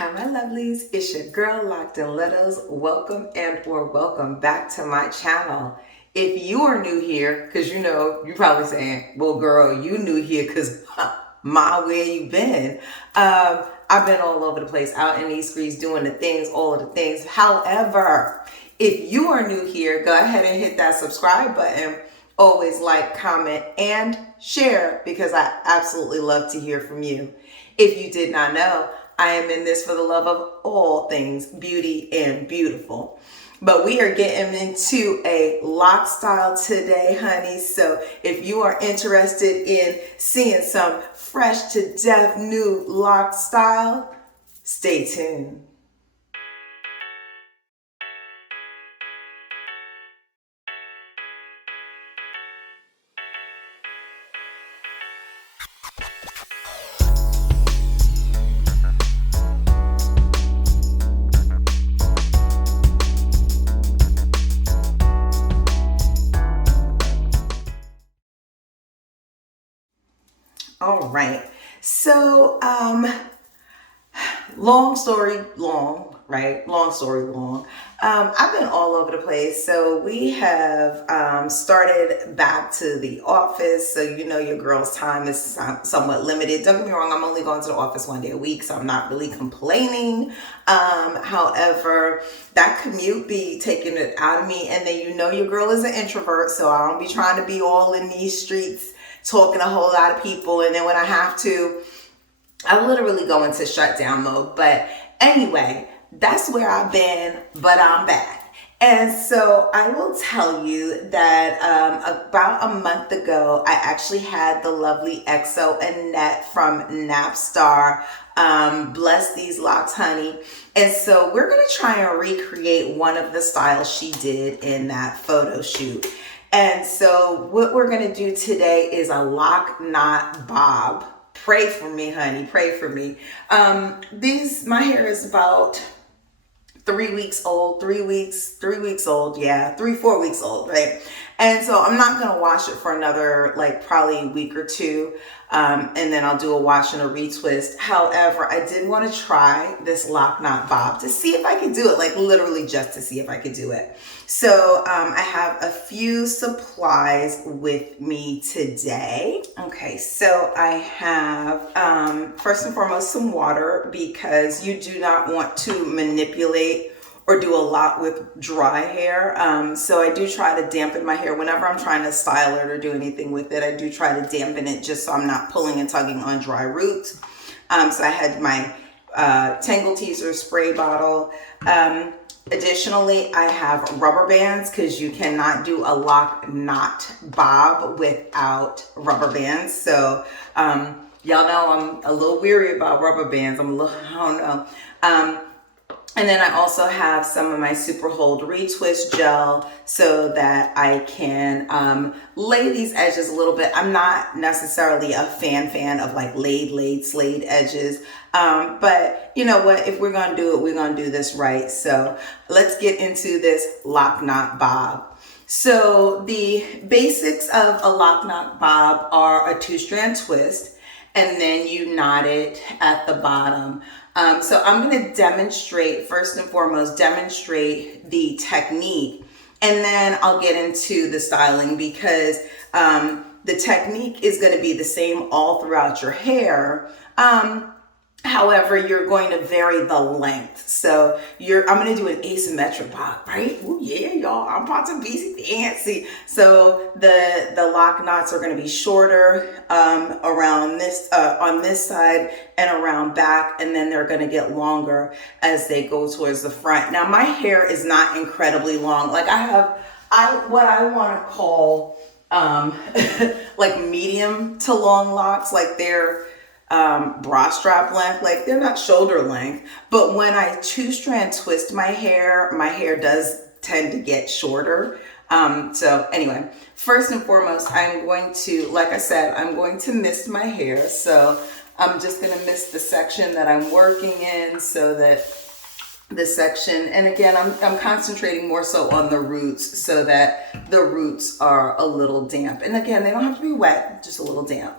Hi, my lovelies. It's your girl, Locked and Littles. Welcome or welcome back to my channel. If you are new here, because you're probably saying, well, girl, you new here because where you been? I've been all over the place, out in these streets, doing the things, all of the things. However, if you are new here, go ahead and hit that subscribe button. Always like, comment, and share because I absolutely love to hear from you. If you did not know, I am in this for the love of all things beauty and beautiful. But we are getting into a lock style today, honey. So if you are interested in seeing some fresh to death new lock style, stay tuned. All right. So, long story long, right? Long story long. I've been all over the place. So we have started back to the office. So your girl's time is somewhat limited. Don't get me wrong, I'm only going to the office one day a week, so I'm not really complaining. However, that commute be taking it out of me. And then your girl is an introvert, so I don't be trying to be all in these streets talking to a whole lot of people. And then when I have to, I literally go into shutdown mode. But anyway, that's where I've been, but I'm back. And so I will tell you that about a month ago, I actually had the lovely EXO Annette from Napstar bless these locks, honey. And so we're going to try and recreate one of the styles she did in that photo shoot. And so what we're going to do today is a lock knot bob. Pray for me, honey. Pray for me. My hair is about 3 weeks old, 3 weeks old. Yeah, 4 weeks old, right? And so I'm not going to wash it for another, probably a week or two. And then I'll do a wash and a retwist. However, I did want to try this lock knot bob to see if I could do it, literally just to see if I could do it. So I have a few supplies with me today. Okay, so I have, first and foremost, some water because you do not want to manipulate or do a lot with dry hair. So I do try to dampen my hair whenever I'm trying to style it or do anything with it. I do try to dampen it just so I'm not pulling and tugging on dry roots. So I had my Tangle Teaser spray bottle. Additionally, I have rubber bands because you cannot do a lock knot bob without rubber bands. So y'all know I'm a little weary about rubber bands. I don't know. And then I also have some of my Super Hold Retwist gel so that I can lay these edges a little bit. I'm not necessarily a fan of laid, slayed edges. But you know what? If we're going to do it, we're going to do this right. So let's get into this lock knot bob. So the basics of a lock knot bob are a 2-strand twist, and then you knot it at the bottom. So I'm going to demonstrate, first and foremost, the technique, and then I'll get into the styling because the technique is going to be the same all throughout your hair. However, you're going to vary the length. So I'm going to do an asymmetric bob, right? Oh yeah, y'all, I'm about to be fancy. So the lock knots are going to be shorter around this on this side and around back, and then they're going to get longer as they go towards the front. Now my hair is not incredibly long. I have what I want to call medium to long locks. They're bra strap length, they're not shoulder length, but when I 2-strand twist my hair does tend to get shorter. So anyway, first and foremost, I'm going to, like I said, I'm going to mist my hair. So I'm just going to mist the section that I'm working in so that the section, and again, I'm concentrating more so on the roots so that the roots are a little damp. And again, they don't have to be wet, just a little damp.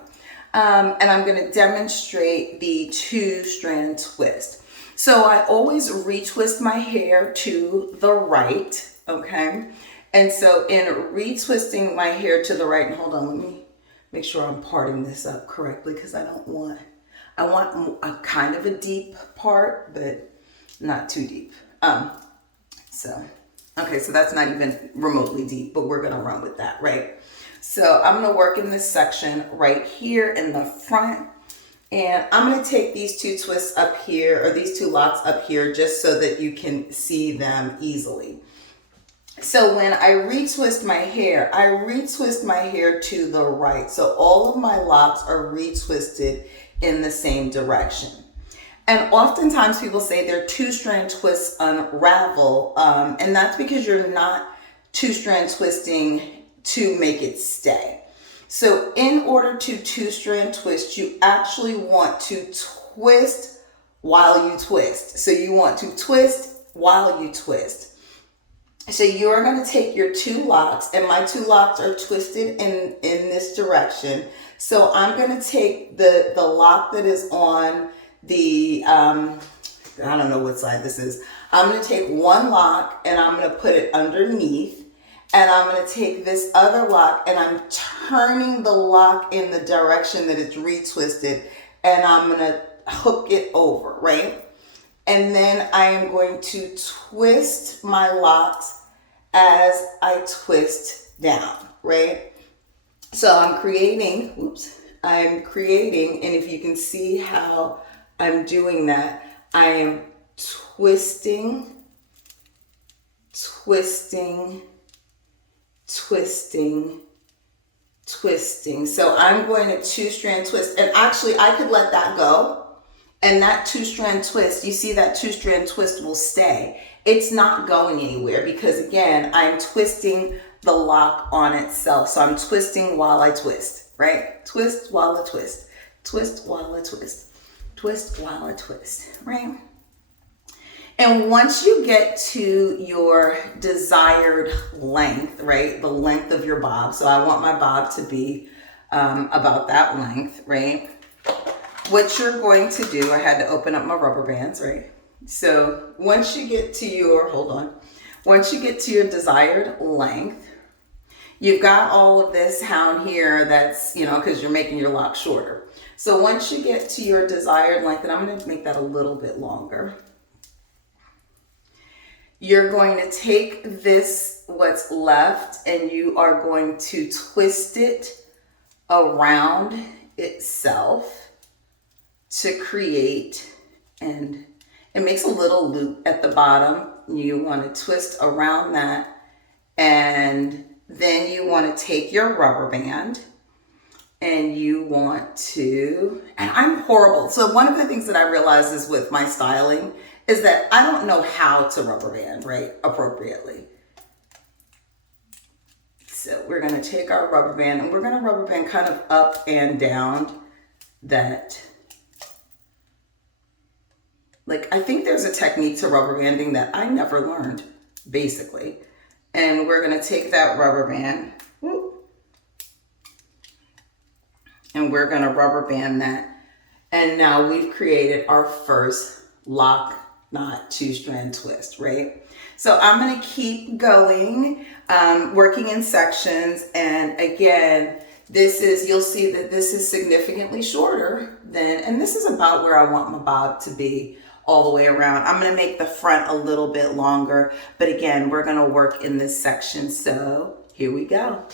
And I'm going to demonstrate the 2-strand twist. So I always retwist my hair to the right, okay? And so in retwisting my hair to the right, and hold on, let me make sure I'm parting this up correctly because I want a kind of a deep part, but not too deep. Okay, so that's not even remotely deep, but we're gonna run with that, right? So I'm gonna work in this section right here in the front, and I'm gonna take these two twists up here, or these two locks up here, just so that you can see them easily. So when I retwist my hair, I retwist my hair to the right. So all of my locks are retwisted in the same direction. And oftentimes people say their two-strand twists unravel, and that's because you're not two-strand twisting to make it stay. So in order to two-strand twist, you actually want to twist while you twist. So you want to twist while you twist. So you're going to take your two locks, and my two locks are twisted in this direction. So I'm going to take the lock that is on the, I don't know what side this is. I'm going to take one lock and I'm going to put it underneath, and I'm going to take this other lock and I'm turning the lock in the direction that it's retwisted, and I'm going to hook it over, right? And then I am going to twist my locks as I twist down, right? So I'm creating, and if you can see how I'm doing that, I am twisting, twisting, twisting, twisting. So I'm going to two-strand twist, and actually I could let that go. And that two-strand twist, you see that two-strand twist will stay. It's not going anywhere because, again, I'm twisting the lock on itself. So I'm twisting while I twist, right? Twist while I twist. Twist while I twist. Twist while I twist, right? And once you get to your desired length, right? The length of your bob. So I want my bob to be about that length, right? What you're going to do, I had to open up my rubber bands, right? So once you get to your, once you get to your desired length, you've got all of this down here that's, because you're making your lock shorter. So once you get to your desired length, and I'm going to make that a little bit longer, you're going to take this, what's left, and you are going to twist it around itself to create, and it makes a little loop at the bottom. You want to twist around that, and then you want to take your rubber band and you want to, and I'm horrible. So one of the things that I realize is with my styling is that I don't know how to rubber band, right, appropriately. So we're going to take our rubber band and we're going to rubber band kind of up and down that. I think there's a technique to rubber banding that I never learned, basically. And we're going to take that rubber band, and we're going to rubber band that. And now we've created our first lock, knot, two-strand twist, right? So I'm going to keep going, working in sections. And again, you'll see that this is significantly shorter than, and this is about where I want my bob to be all the way around. I'm going to make the front a little bit longer, but again, we're going to work in this section. So here we go.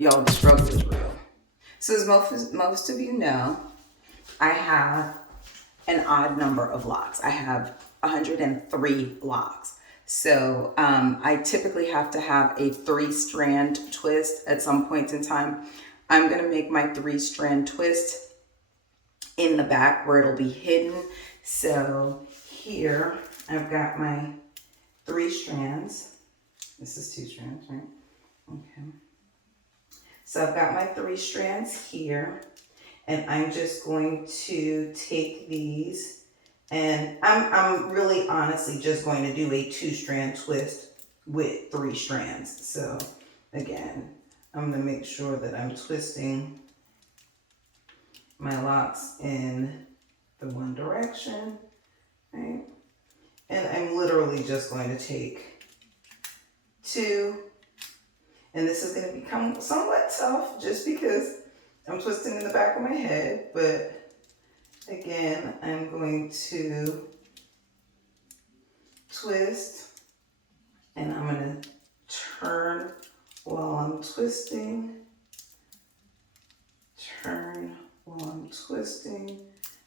Y'all, the struggle is real. So as most of you know, I have an odd number of locks. I have 103 locks. So I typically have to have a 3-strand twist at some point in time. I'm gonna make my 3-strand twist in the back where it'll be hidden. So here I've got my 3 strands. This is 2 strands, right? Okay. So I've got my 3 strands here, and I'm just going to take these, and I'm really honestly just going to do a 2-strand twist with 3 strands. So again, I'm going to make sure that I'm twisting my locks in the one direction, right? And I'm literally just going to take 2, and this is going to become somewhat tough just because I'm twisting in the back of my head, but again, I'm going to twist, and I'm going to turn while I'm twisting, turn while I'm twisting,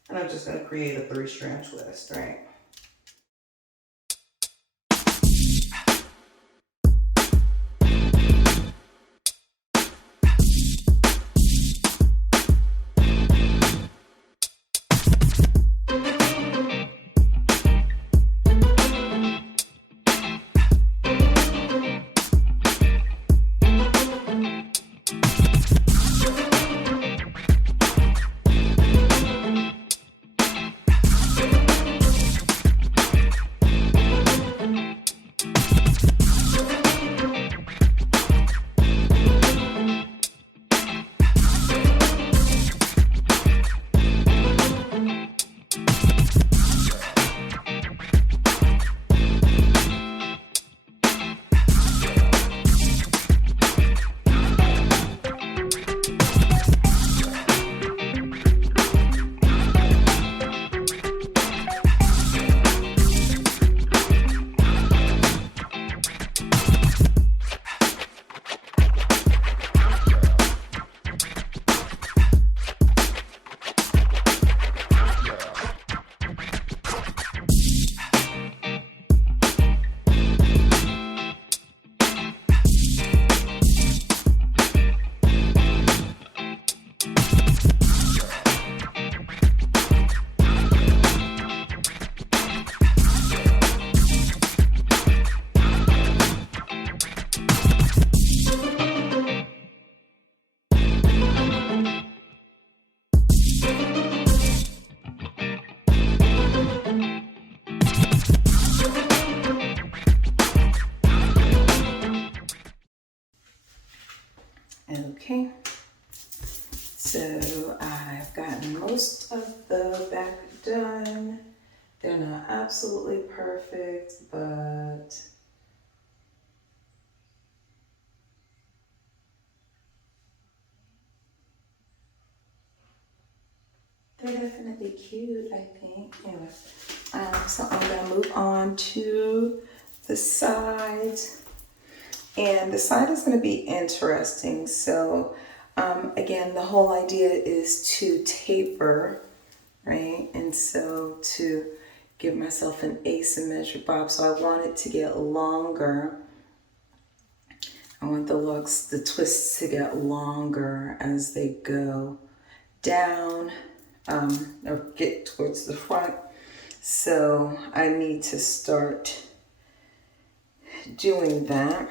and I'm just going to create a 3-strand twist, right? Okay, so I've gotten most of the back done. They're not absolutely perfect, but they're definitely cute, I think. Anyway, so I'm gonna move on to the side. And the side is going to be interesting. So again, the whole idea is to taper, right? And so to give myself an asymmetric bob. So I want it to get longer. I want the locks, the twists to get longer as they go down or get towards the front. So I need to start doing that.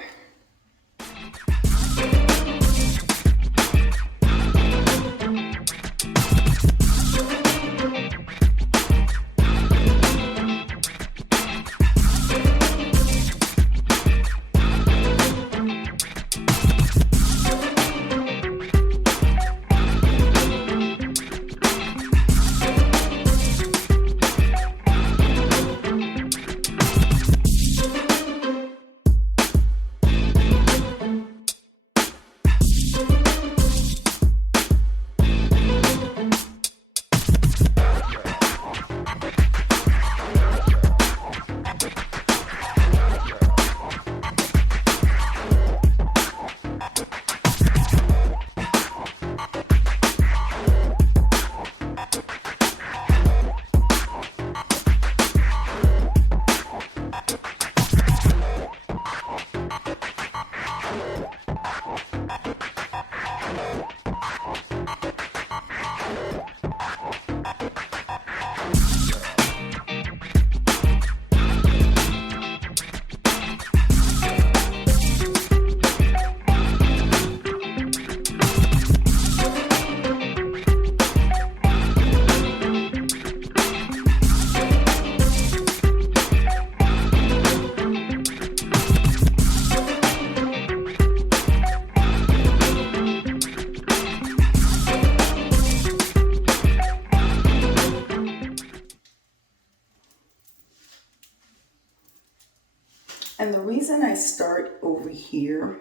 reason I start over here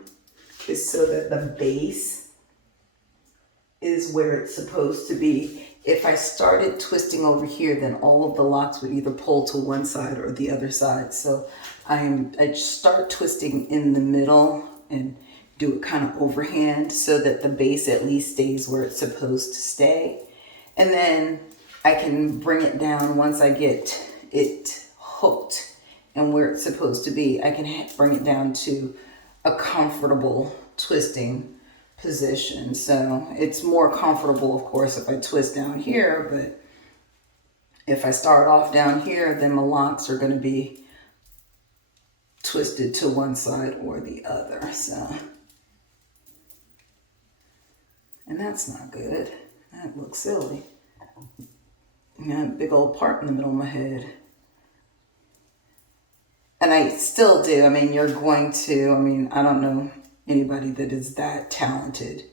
is so that the base is where it's supposed to be. If I started twisting over here, then all of the locks would either pull to one side or the other side. So I start twisting in the middle and do it kind of overhand so that the base at least stays where it's supposed to stay. And then I can bring it down once I get it hooked and where it's supposed to be. I can bring it down to a comfortable twisting position. So it's more comfortable, of course, if I twist down here, but if I start off down here, then my locks are going to be twisted to one side or the other. So, and that's not good. That looks silly. I got a big old part in the middle of my head. And I still do. I mean, you're going to, I don't know anybody that is that talented,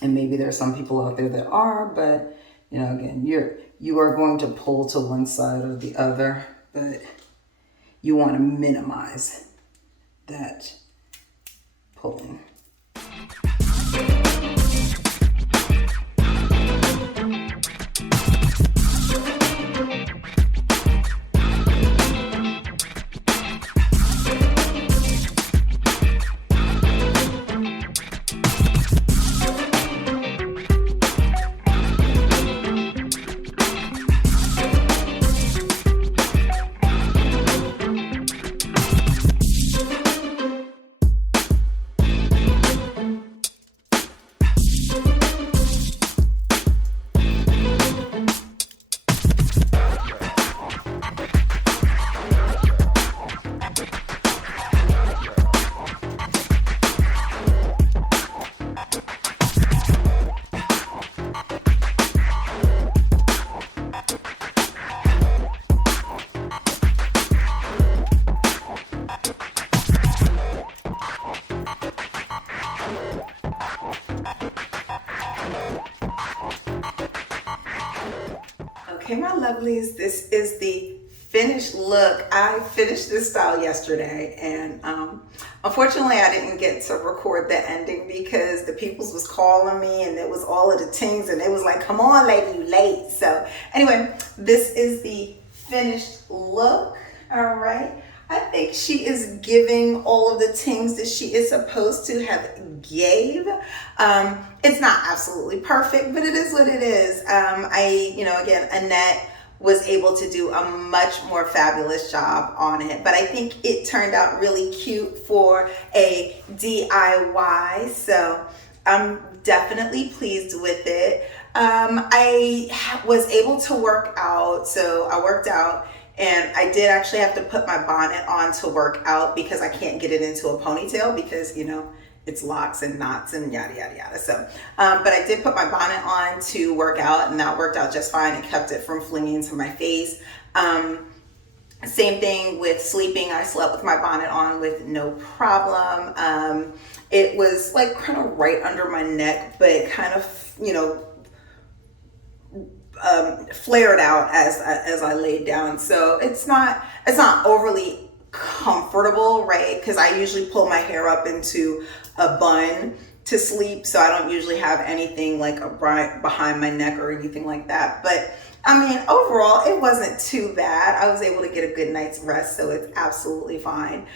and maybe there are some people out there that are, but again, you are going to pull to one side or the other, but you want to minimize that pulling. Okay, my lovelies, this is the finished look. I finished this style yesterday, and unfortunately I didn't get to record the ending because the peoples was calling me and it was all of the things, and it was like, come on lady, you late. So anyway, this is the finished look. All right, I think she is giving all of the things that she is supposed to have gave. It's not absolutely perfect, but it is what it is. Again, Annette was able to do a much more fabulous job on it, but I think it turned out really cute for a DIY. So I'm definitely pleased with it. I was able to work out, so I worked out. And I did actually have to put my bonnet on to work out because I can't get it into a ponytail because, it's locks and knots and yada, yada, yada. So, but I did put my bonnet on to work out, and that worked out just fine. It kept it from flinging to my face. Same thing with sleeping. I slept with my bonnet on with no problem. It was like kind of right under my neck, but kind of, flared out as I laid down. So it's not overly comfortable, right? Because I usually pull my hair up into a bun to sleep, so I don't usually have anything like behind my neck or anything like that. But overall, it wasn't too bad. I was able to get a good night's rest, so it's absolutely fine.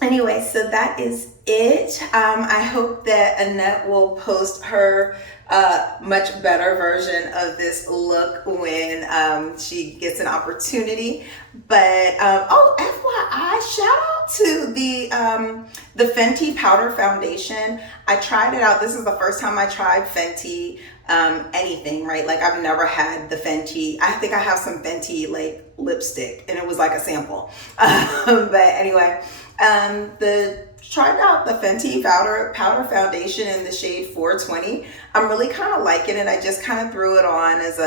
Anyway, so that is it. I hope that Annette will post her much better version of this look when she gets an opportunity. But FYI, shout out to the Fenty powder foundation. I tried it out. This is the first time I tried Fenty anything, right? Like I've never had the Fenty. I think I have some Fenty like lipstick, and it was like a sample. But anyway, tried out the Fenty powder foundation in the shade 420. I'm really kind of liking it. I just kind of threw it on as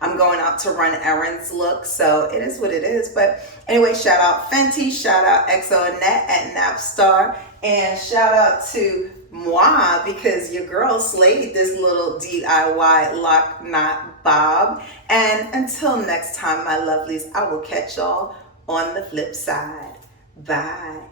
I'm going out to run errands look. So it is what it is. But anyway, shout out Fenty, shout out XO Annette at Napstar, and shout out to moi because your girl slayed this little DIY lock knot bob. And until next time, my lovelies, I will catch y'all on the flip side. Bye.